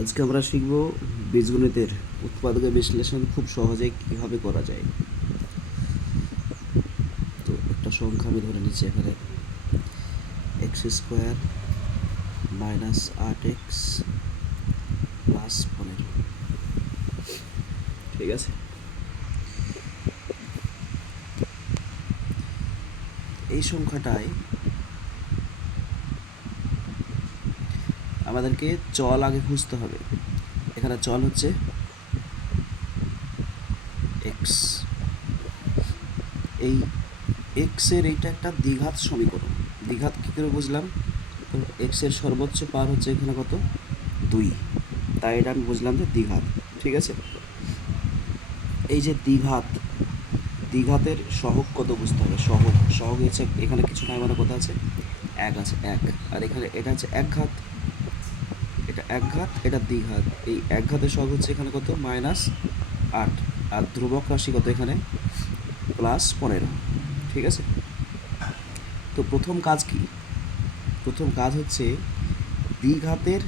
আজকে আমরা শিখব বীজগণিতের উৎপাদকের বিশ্লেষণ খুব সহজেই কীভাবে করা যায়। তো একটা সংখ্যা আমি ধরে নিচ্ছি এখানে x² মাইনাস 8x প্লাস 15। ঠিক আছে, এই সংখ্যাটায় আমাদেরকে চল আগে খুঁজতে হবে। এখানে চল হচ্ছে এক্স। এই এক্সের এইটা একটা দ্বিঘাত সমীকরণ। দ্বিঘাত কী করে বুঝলাম? তো এক্সের সর্বোচ্চ পার হচ্ছে এখানে কত, 2, তাই এটা আমি বুঝলাম যে দ্বিঘাত। ঠিক আছে, এই যে দ্বিঘাতের সহগ কত বুঝতে হবে। সহগ হচ্ছে এখানে কিছু নাই, মানে কত আছে, 1 আছে, 1। আর এখানে এটা হচ্ছে এক ঘাত, এটা এক ঘাত, এটা দ্বিঘাত। এই এক ঘাতের সহগ হচ্ছে এখানে কত, -8। আর ধ্রুবক রাশি কত এখানে, +15। ঠিক আছে, তো প্রথম কাজ কি? প্রথম কাজ হচ্ছে দ্বিঘাতের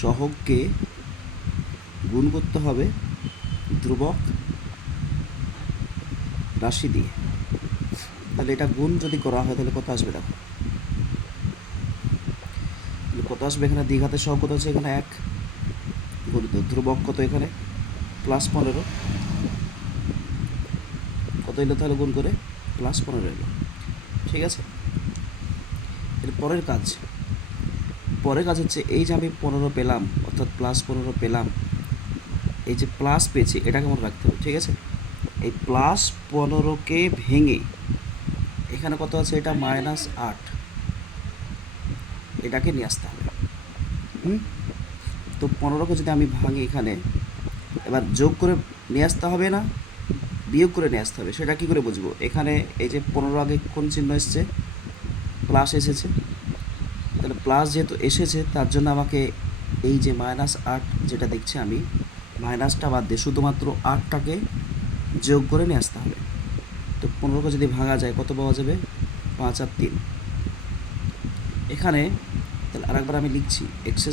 সহগকে গুণ করতে হবে ধ্রুবক রাশি দিয়ে। তাহলে এটা গুণ যদি করা হয় তাহলে কত আসবে, দেখো কত আসবে। এখানে দ্বিঘাতের সহগ কত হচ্ছে, এখানে 1 গণিত ধ্রুবক কত এখানে +15, কত এলো তাহলে গুণ করে, +15 এলো। ঠিক আছে, এর পরের কাজ হচ্ছে এই যে আমি 15 পেলাম, অর্থাৎ +15 পেলাম, এই যে প্লাস পেয়েছি এটাকে মনে রাখতে হবে। ঠিক আছে, এই +15কে ভেঙে এখানে কত আছে, এটা -8, এটাকে নিয়ে আসতে হবে। তো 15কে যদি আমি ভাঙি এখানে, এবার যোগ করে নিয়ে আসতে হবে না বিয়োগ করে নিয়ে আসতে হবে, সেটা কী করে বুঝবো? এখানে এই যে 15 আগে কোন চিহ্ন এসছে, প্লাস এসেছে। তাহলে প্লাস যেহেতু এসেছে তার জন্য আমাকে এই যে -8 যেটা দেখছি আমি, মাইনাসটা বাদ দিয়ে শুধুমাত্র 8টাকে যোগ করে নিয়ে আসতে হবে। তো 15কে যদি ভাঙা যায় কত পাওয়া যাবে, 5 আর 3। এখানে তাহলে আরেকবার আমি লিখছি x²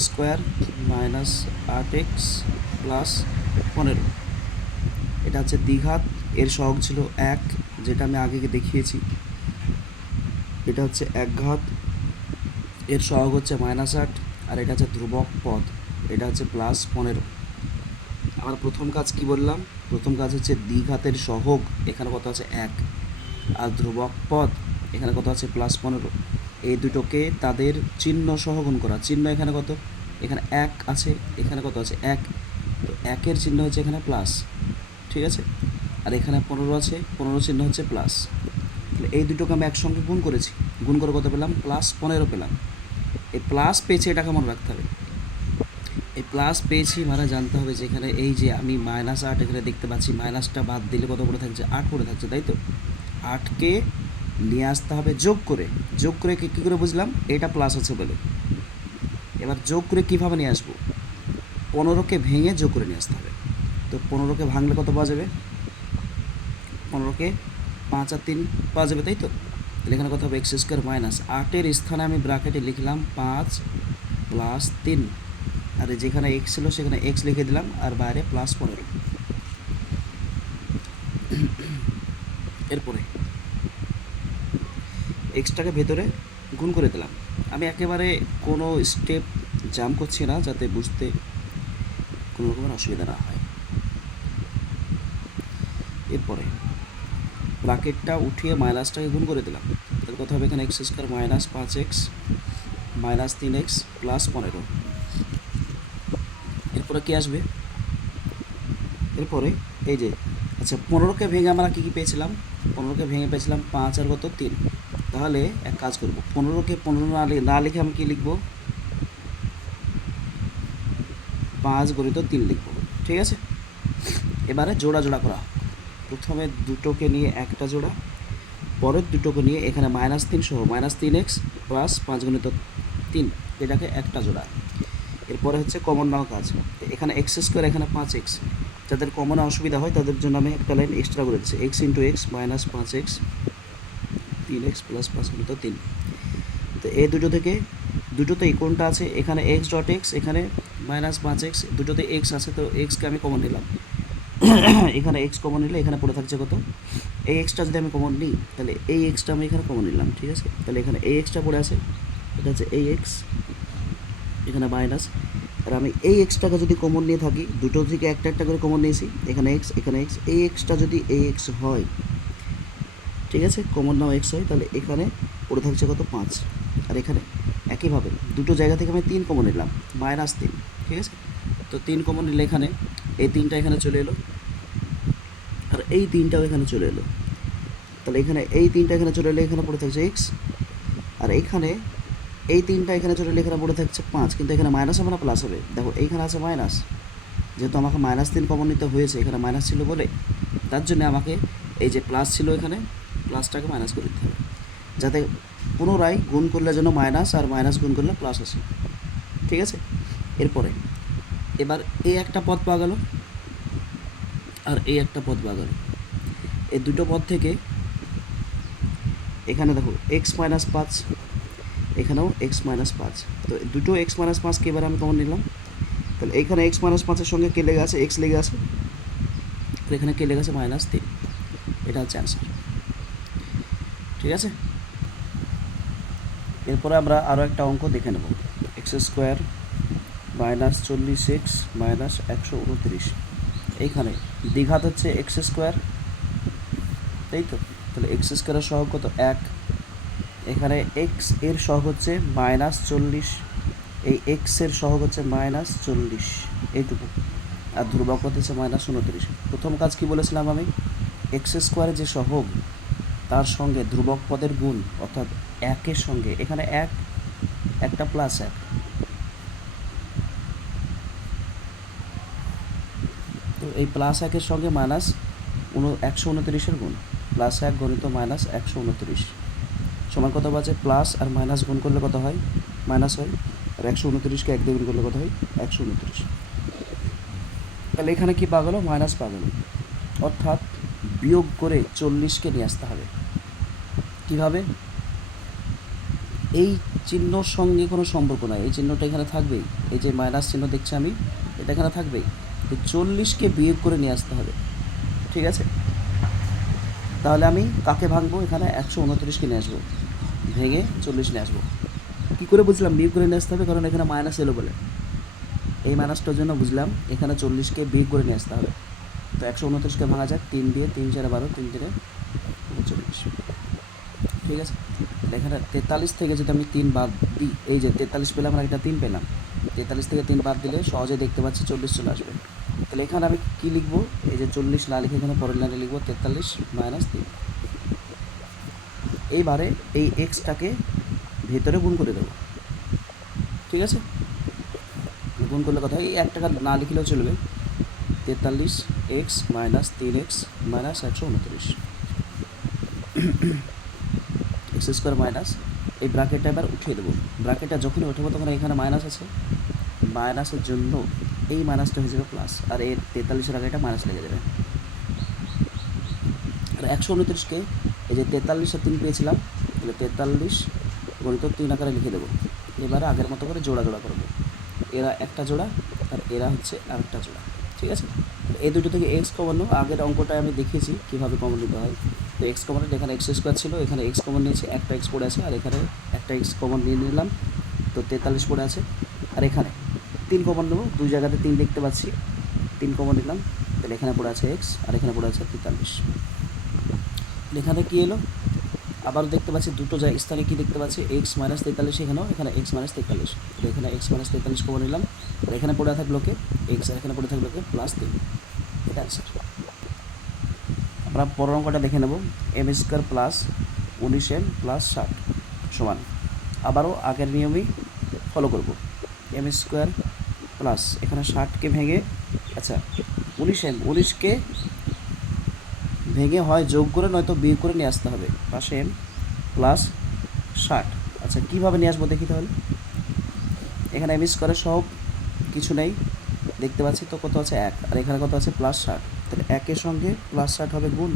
মাইনাস 8x প্লাস 15। এটা হচ্ছে দ্বিঘাত, এর সহগ ছিল 1, যেটা আমি আগে দেখিয়েছি। এটা হচ্ছে এক ঘাত, এর সহগ হচ্ছে -8, আর এটা হচ্ছে ধ্রুবক পদ, এটা হচ্ছে +15। আমার প্রথম কাজ কি বললাম? প্রথম কাজ হচ্ছে দ্বিঘাতের সহগ এখানে কত আছে, 1, আর ধ্রুবক পদ এখানে কত আছে, +15। এই দুটোকে তাদের চিহ্ন সহ গুণ করা। চিহ্ন এখানে কত, এখানে 1 আছে, এখানে কত আছে, 1। তো 1-এর চিহ্ন হচ্ছে এখানে প্লাস। ঠিক আছে, আর এখানে 15 আছে, 15 চিহ্ন হচ্ছে প্লাস। তাহলে এই দুটোকে আমি একসঙ্গে গুণ করেছি, গুণ করে কত পেলাম, +15 পেলাম। এই প্লাস পেয়েছি এটাকে মনে রাখতে হবে। এই প্লাস পেয়েছি মানে জানতে হবে যে এখানে এই যে আমি -8 এখানে দেখতে পাচ্ছি, মাইনাসটা বাদ দিলে কত পড়ে থাকছে, 8 পড়ে থাকছে, তাই তো। 8কে নিয়ে আসতে হবে যোগ করে। যোগ করে কী করে বুঝলাম, এটা প্লাস আছে বলে। এবার যোগ করে কীভাবে নিয়ে আসবো, 15কে ভেঙে যোগ করে নিয়ে আসতে হবে। তো 15কে ভাঙলে কত পাওয়া যাবে, 15কে 5 আর 3 পাওয়া যাবে, তাই তো। তাহলে এখানে কত হবে, x² মাইনাস 8-এর স্থানে আমি ব্র্যাকেটে লিখলাম 5 + 3, আর যেখানে x ছিল সেখানে x লিখে দিলাম, আর বাইরে +15। এরপরে এক্সটাকে ভেতরে গুণ করে দিলাম। আমি একেবারে কোনো স্টেপ জাম্প করছি না, যাতে বুঝতে কোনো রকমের অসুবিধা না হয়। এরপরে ব্র্যাকেটটা উঠিয়ে মাইনাসটাকে গুণ করে দিলাম। তাহলে কথা হবে এখানে x² minus 5x minus 3x plus 15। এরপরে কী আসবে, এরপরে এই যে আচ্ছা 15কে ভেঙে আমরা কী কী পেয়েছিলাম, 15কে ভেঙে পেয়েছিলাম 5 আর কত 3। তাহলে এক কাজ করব, 15কে 15 না লিখে আমি কী লিখব, 5 × 3 লিখব। ঠিক আছে, এবারে জোড়া জোড়া করা। প্রথমে দুটোকে নিয়ে একটা জোড়া, পরের দুটোকে নিয়ে এখানে -3 সহ -3x প্লাস 5 × 3, এটাকে একটা জোড়া। এরপরে হচ্ছে কমন নাও কাজ, এখানে x², এখানে 5x। যাদের কমনে অসুবিধা হয় তাদের জন্য আমি একটা লাইন এক্সট্রা করে দিচ্ছি, x × x minus 5x 3x plus 5 × 3। তো এই দুটো থেকে দুটোতেই কোনটা আছে, এখানে এক্স ডট এক্স, এখানে মাইনাস 5x, দুটোতে এক্স আছে, তো এক্সকে আমি কমন নিলাম। এখানে এক্স কমন নিলে এখানে পড়ে থাকছে কত, এই এক্সটা যদি আমি কমন নিই তাহলে এই এক্সটা আমি এখানে কমন নিলাম, ঠিক আছে। তাহলে এখানে এই এক্সটা পড়ে আছে, এটা হচ্ছে এই এক্স, এখানে মাইনাস। আর আমি এই এক্সটাকে যদি কমন নিয়ে থাকি, দুটো থেকে একটা একটা করে কমন নিয়েছি, এখানে এক্স, এখানে এক্স, এই এক্সটা যদি এই এক্স হয়, ঠিক আছে, কমন নাও এক্স হয়, তাহলে এখানে পড়ে থাকছে কত, 5। আর এখানে একইভাবে দুটো জায়গা থেকে আমি 3 কমন নিলাম, -3, ঠিক আছে। তো 3 কমন নিলে এখানে এই 3টা এখানে চলে এলো, আর এই 3টাও এখানে চলে এলো। তাহলে এখানে এই 3টা এখানে চলে এলে এখানে পড়ে থাকছে এক্স, আর এইখানে এই 3টা এখানে চলে এলে এখানে পড়ে থাকছে 5। কিন্তু এখানে মাইনাস হবে না প্লাস হবে, দেখো এইখানে আছে মাইনাস, যেহেতু আমাকে -3 কমন নিতে হয়েছে, এখানে মাইনাস ছিল বলে, তার জন্য আমাকে এই যে প্লাস ছিল এখানে, প্লাসটাকে মাইনাস করে দিতে হবে, যাতে পুনরায় গুণ করলে যেন মাইনাস, আর মাইনাস গুণ করলে প্লাস আসে, ঠিক আছে। এরপরে এবার এই একটা পদ পাওয়া গেল, আর এই একটা পদ পাওয়া গেল। এই দুটো পদ থেকে এখানে দেখো x-5, এখানেও x-5, তো দুটো x-5কে এবার আমি কমন নিলাম। তাহলে এখানে x-5-এর সঙ্গে কে লেগে আছে, x লেগে আছে, এখানে কে লেগে আছে, -3। এটা হচ্ছে অ্যান্সার, ঠিক আছে। এরপরে আমরা আরও একটা অঙ্ক দেখে নেব, x² -40x -129। এইখানে দ্বিঘাত হচ্ছে x², তাই তো। তাহলে x² এর সহগ কত, 1। এখানে x এর সহগ হচ্ছে -40, এই x এর সহগ হচ্ছে -40, এইটুকু, আর ধ্রুবক পদ হচ্ছে -29। প্রথম কাজ কি বলেছিলাম আমি, x² যে সহগ তার সঙ্গে ধ্রুবক পদের গুণ, অর্থাৎ 1-এর সঙ্গে, এখানে 1, একটা প্লাস 1, তো এই +1-এর সঙ্গে -129-এর গুণ, +1 গণিত -129 সমান কত বাজে, প্লাস আর মাইনাস গুণ করলে কত হয়, মাইনাস হয়, আর 129কে 1 দিয়ে গুণ করলে কত হয়, 129। তাহলে এখানে কি পাওয়া গেল, মাইনাস পাওয়া গেল, অর্থাৎ বিয়োগ করে 40কে নিয়ে আসতে হবে। কীভাবে, এই চিহ্নর সঙ্গে কোনো সম্পর্ক নাই, এই চিহ্নটা এখানে থাকবেই, এই যে মাইনাস চিহ্ন দেখছি আমি, এটা এখানে থাকবেই, তো 40কে বিয়োগ করে নিয়ে আসতে হবে, ঠিক আছে। তাহলে আমি কাকে ভাঙবো, এখানে 129কে নিয়ে আসবো, ভেঙে 40 নিয়ে আসবো। কী করে বুঝলাম বিয়োগ করে নিয়ে আসতে হবে, কারণ এখানে মাইনাস এলো বলে, এই মাইনাসটার জন্য বুঝলাম এখানে 40কে বিয়োগ করে নিয়ে আসতে হবে। তো 129কে ভাঙা যাক, 3 দিয়ে, 3 4 12, 3 3 40, ঠিক আছে। এখানে 43 থেকে যদি আমি 3 বাদ দিই, এই যে 43 পেলাম, আর একটা 3 পেলাম, 43 থেকে 3 বাদ দিলে সহজে দেখতে পাচ্ছি 40 চলে আসবে। তাহলে এখানে আমি কী লিখবো, এই যে 40 না লিখে এখানে পরের লাইনে লিখবো 43 - 3। এইবারে এই এক্সটাকে ভেতরে গুণ করে দেবো, ঠিক আছে। গুণ করলে কথা হয়, এই 1 টাকা না লিখলেও চলবে, 43x - 3x - 129, x² মাইনাস, এই ব্র্যাকেটটা এবার উঠিয়ে দেবো। ব্র্যাকেটটা যখনই উঠাবো তখন এখানে মাইনাস আছে, মাইনাসের জন্য এই মাইনাসটা হয়ে যাবে প্লাস, আর এর 43-এর আগে এটা মাইনাস লেগে যাবে। আর 129কে এই যে 43 আর 3 পেয়েছিলাম, তাহলে 43 গণিত 3 আকারে লিখে দেবো। এবারে আগের মতো করে জোড়া জোড়া করবো, এরা একটা জোড়া আর এরা হচ্ছে আরেকটা জোড়া, ঠিক আছে। এই দুটো থেকে এক্স কমন নেব, আগের অঙ্কটায় আমি দেখিয়েছি কীভাবে কমন নিতে হয়। তো এক্স কমন, এখানে x² ছিল, এখানে এক্স কমন নিয়েছি, একটা এক্স পড়ে আছে, আর এখানে একটা এক্স কমন নিয়ে নিলাম, তো 43 পড়ে আছে। আর এখানে 3 কমন নেবো, দুই জায়গাতে 3 দেখতে পাচ্ছি, 3 কমন নিলাম, তাহলে এখানে পড়ে আছে এক্স, আর এখানে পড়ে আছে 43। এখানে কী এলো, আবার দেখতে পাচ্ছি দুটো স্থানে কী দেখতে পাচ্ছি, x - 43, এখানেও এখানে x - 43, তো এখানে x - 43 কমন নিলাম, আর এখানে পড়ে থাকলো কে এক্স, আর এখানে পড়ে থাকলো কে +3, এটা অ্যান্সার। আমরা পরের অঙ্কটা দেখে নেব, m² + 19m + 60 সমান, আবারও আগের নিয়মেই ফলো করব, m² প্লাস এখানে 60কে ভেঙে, আচ্ছা 19কে ভেঙে হয় যোগ করে নয়তো বিয়োগ করে নিয়ে আসতে হবে, পাশে m প্লাস 60। আচ্ছা কীভাবে নিয়ে আসবো দেখি তাহলে, এখানে m² সব কিছু নেই দেখতে পাচ্ছি, তো কত আছে 1, আর এখানে কত আছে +60, তাহলে 1-এর সঙ্গে +60 হবে গুণ,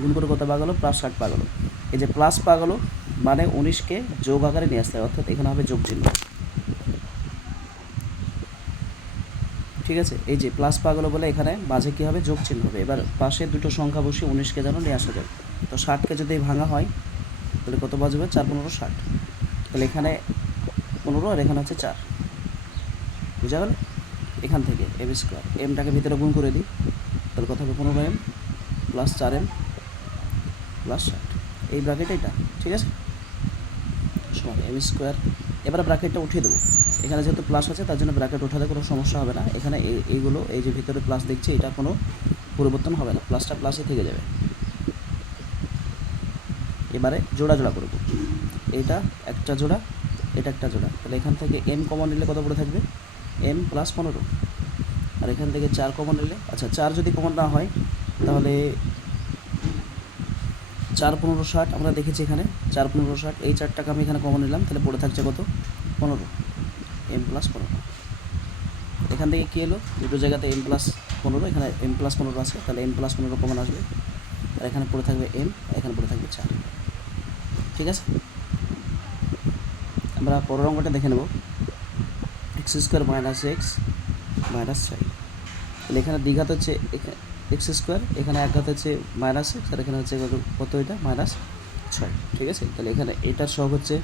গুণ করে কত পাওয়া গেলো, +60 পাওয়া গেলো। এই যে প্লাস পাওয়া গেলো, মানে 19কে যোগ আকারে নিয়ে আসতে হবে, অর্থাৎ এখানে হবে যোগ চিহ্ন। ঠিক আছে, এই যে প্লাস পাওয়া গেলো বলে এখানে মাঝে কী হবে, যোগ চিহ্ন হবে। এবার পাশে দুটো সংখ্যা বসিয়ে 19কে যেন নিয়ে আসা যায়। তো 60কে যদি ভাঙা হয় তাহলে কত বাজবে, 4 15 60। তাহলে এখানে 15 আর এখানে হচ্ছে 4, বুঝা গেল? এখান থেকে এম স্কোয়ার, এমটাকে ভিতরে গুণ করে দিই, তাহলে কত হবে 15m প্লাস 4m প্লাস 60, এই ব্র্যাকেট এটা। ঠিক আছে, সমান এম স্কোয়ার। এবারে ব্র্যাকেটটা উঠিয়ে দেবো, এখানে যেহেতু প্লাস আছে তার জন্য ব্র্যাকেট ওঠাতে কোনো সমস্যা হবে না। এখানে এইগুলো, এই যে ভিতরে প্লাস দেখছি, এটা কোনো পরিবর্তন হবে না, প্লাসটা প্লাসে থেকে যাবে। এবারে জোড়া জোড়া করব, এটা একটা জোড়া, এটা একটা জোড়া, তাহলে এখান থেকে এম কমন নিলে কত পড়ে থাকবে, এম প্লাস 15। আর এখান থেকে 4 কমন নিলে, আচ্ছা 4 যদি কমন না হয় তাহলে 4 15 60, আমরা দেখেছি এখানে 4 15 60, এই 4টাকে আমি এখানে কমন নিলাম, তাহলে পড়ে থাকছে কত, 15, এম প্লাস 15। এখান থেকে কী এলো, দুটো জায়গাতে এম প্লাস 15, এখানে এম প্লাস 15 আছে, তাহলে এম প্লাস 15 কমন আসবে, আর এখানে পড়ে থাকবে এম, এখানে পড়ে থাকবে 4। ঠিক আছে, আমরা পরের অঙ্কটা দেখে নেব। X square minus x minus 6, তাহলে এখানে দ্বিঘাত হচ্ছে এক্স স্কোয়ার, এখানে একঘাত হচ্ছে মাইনাস এক্স, আর এখানে হচ্ছে কত, এটা -6। ঠিক আছে, তাহলে এখানে এটার সহগ হচ্ছে